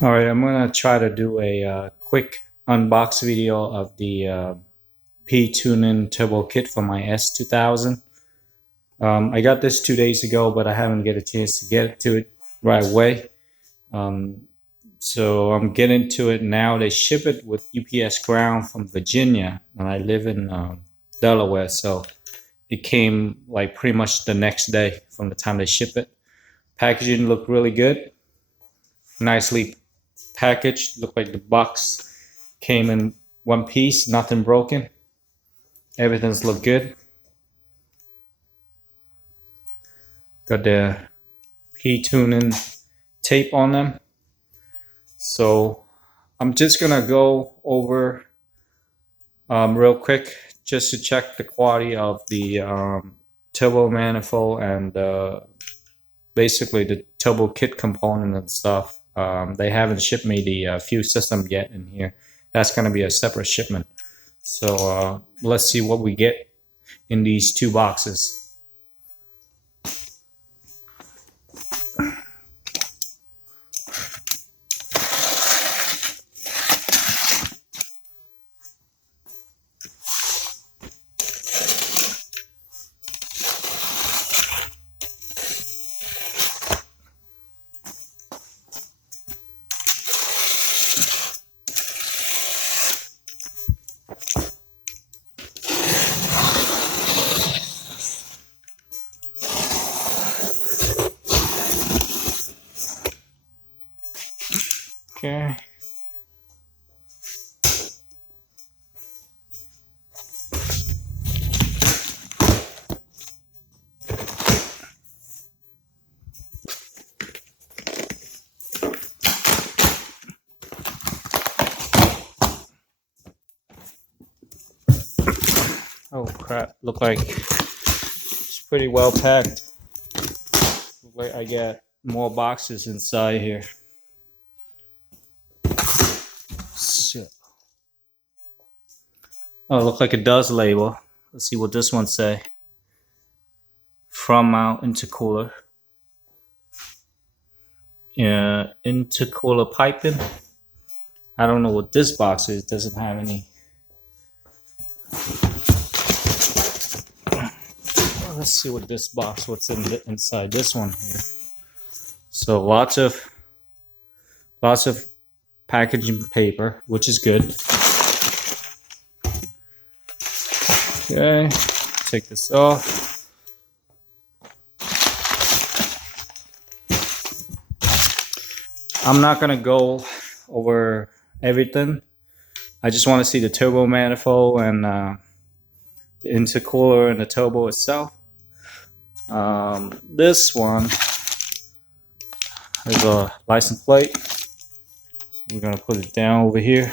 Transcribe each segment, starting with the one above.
All right, I'm gonna try to do a quick unbox video of the P-Tuning Turbo Kit for my S2000. I got this 2 days ago, but I haven't get a chance to get to it right away. Um, so I'm getting to it now. They ship it with UPS ground from Virginia, and I live in Delaware, so it came like pretty much the next day from the time they ship it. Packaging looked really good, nicely packaged. Looked like the box came in one piece, nothing broken. Everything's look good. Got the P-Tuning tape on them. So I'm just gonna go over real quick just to check the quality of the turbo manifold and basically the turbo kit component and stuff. They haven't shipped me the fuse system yet in here. That's gonna be a separate shipment. So let's see what we get in these two boxes. Okay. Oh crap, look like it's pretty well packed. Look like I got more boxes inside here. Shit. Oh, look like it does label. Let's see what this one say. From mount intercooler. Yeah, intercooler piping. I don't know what this box is. It doesn't have any. Let's see what this box, what's inside this one here. So lots of packaging paper, which is good. Okay, take this off. I'm not gonna go over everything. I just want to see the turbo manifold and the intercooler and the turbo itself. This one is a license plate. So we're gonna put it down over here.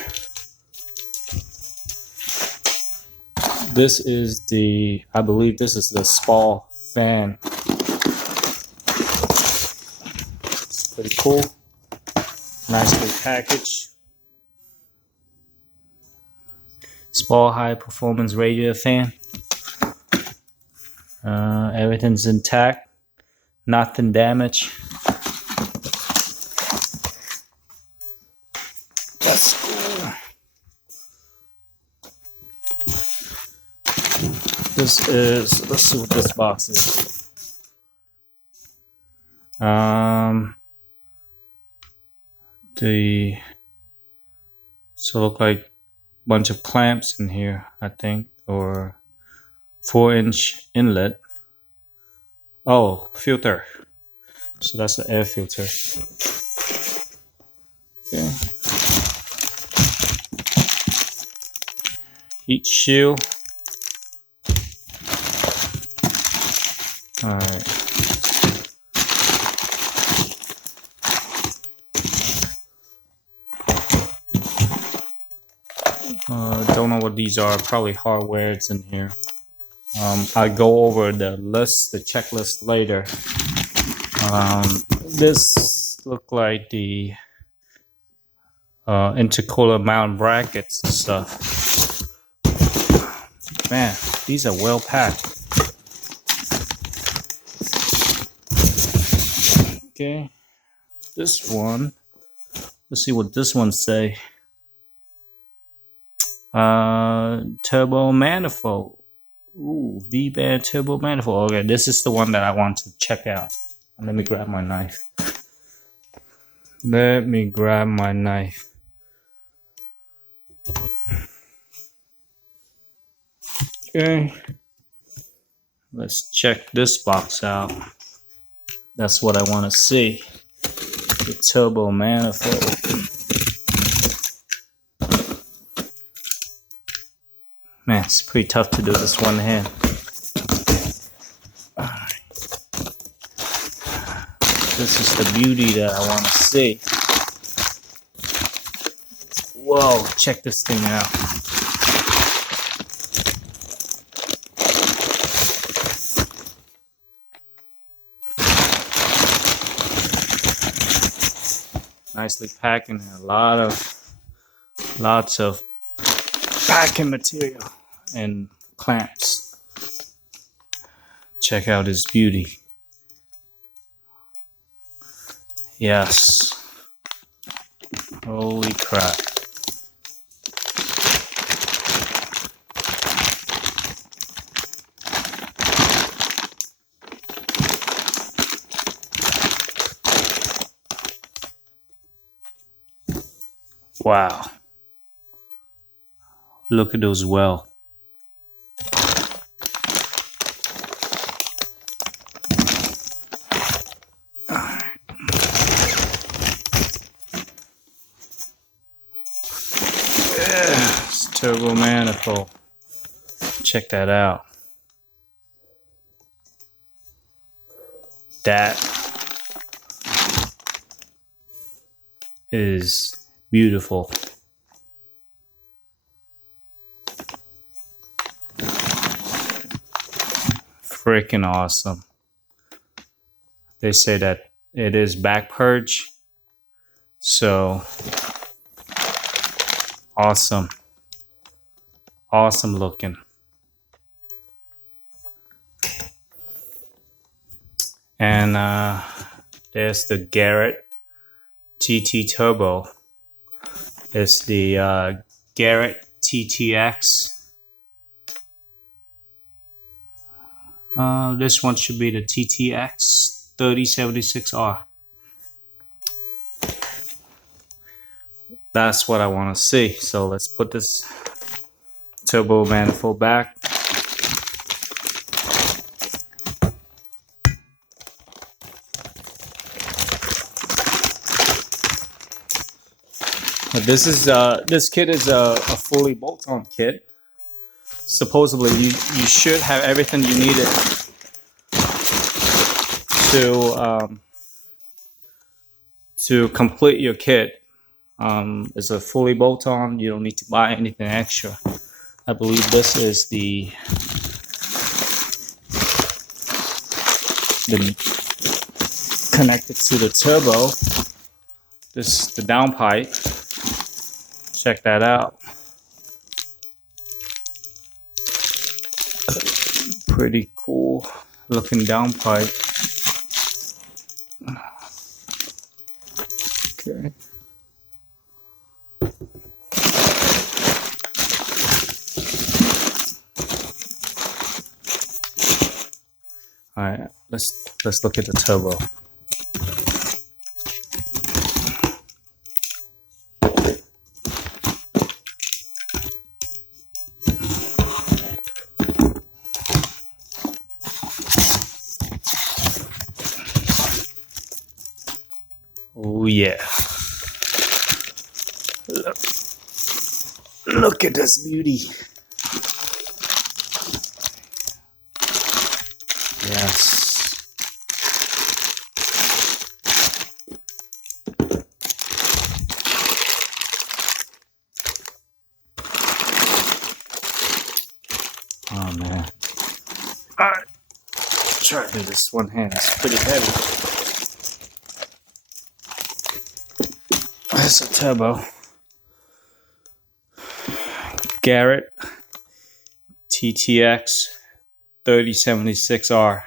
This is I believe this is the SPAL fan. It's pretty cool. Nicely packaged. SPAL high performance radiator fan. Everything's intact, nothing damaged. That's cool. This is, let's see what this box is. So look like a bunch of clamps in here, I think, or 4-inch inlet. Oh, filter. So that's the air filter. Okay. Heat shield. All right. Don't know what these are. Probably hardware. It's in here. I'll go over the checklist later. This look like the intercooler mount brackets and stuff. Man, these are well packed. Okay, this one Let's see what this one say. Turbo manifold. Ooh, V-band turbo manifold. Okay, this is the one that I want to check out. Let me grab my knife. Okay. Let's check this box out. That's what I want to see. The turbo manifold. Man, it's pretty tough to do this one hand. This is the beauty that I want to see. Whoa, check this thing out. Nicely packing, lots of packing material and clamps. Check out this beauty. Yes. Holy crap. Wow. Look at those well. It's turbo manifold. Check that out. That is beautiful. Freaking awesome. They say that it is back purge. So awesome. Awesome looking. And there's the Garrett GT Turbo. It's the Garrett TTX. This one should be the TTX 3076R. That's what I want to see. So let's put this turbo manifold back. This kit is a fully bolt-on kit. Supposedly, you should have everything you needed to complete your kit. It's a fully bolt-on. You don't need to buy anything extra. I believe this is the connected to the turbo. This is the downpipe. Check that out. Pretty cool looking downpipe. Okay. All right, let's look at the turbo. Oh yeah. Look at this beauty. Yes. Oh man. Alright. Try to do this one hand. It's pretty heavy. That's a turbo. Garrett TTX 3076R.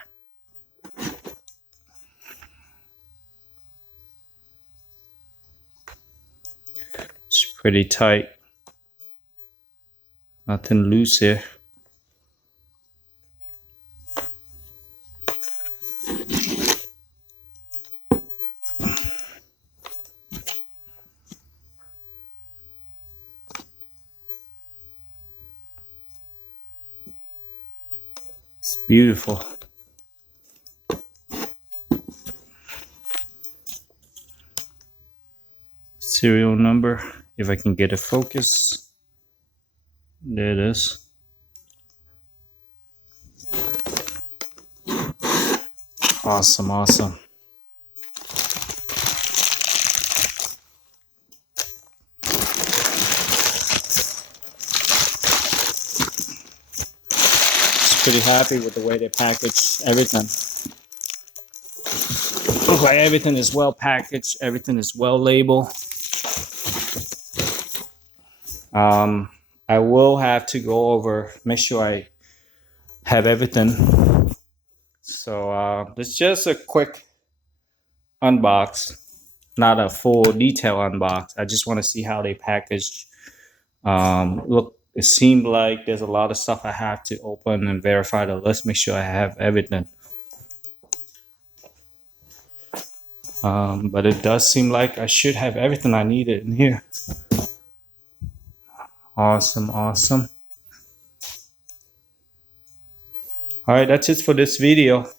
pretty tight. Nothing loose here. It's beautiful. Serial number, if I can get a focus. There it is. Awesome, awesome. Just pretty happy with the way they package everything. Looks like everything is well packaged, everything is well labeled. I will have to go over, make sure I have everything. So it's just a quick unbox, not a full detail unbox. I just want to see how they package. Look, it seemed like there's a lot of stuff I have to open and verify the list, make sure I have everything. But it does seem like I should have everything I needed in here. Awesome, awesome. All right, that's it for this video.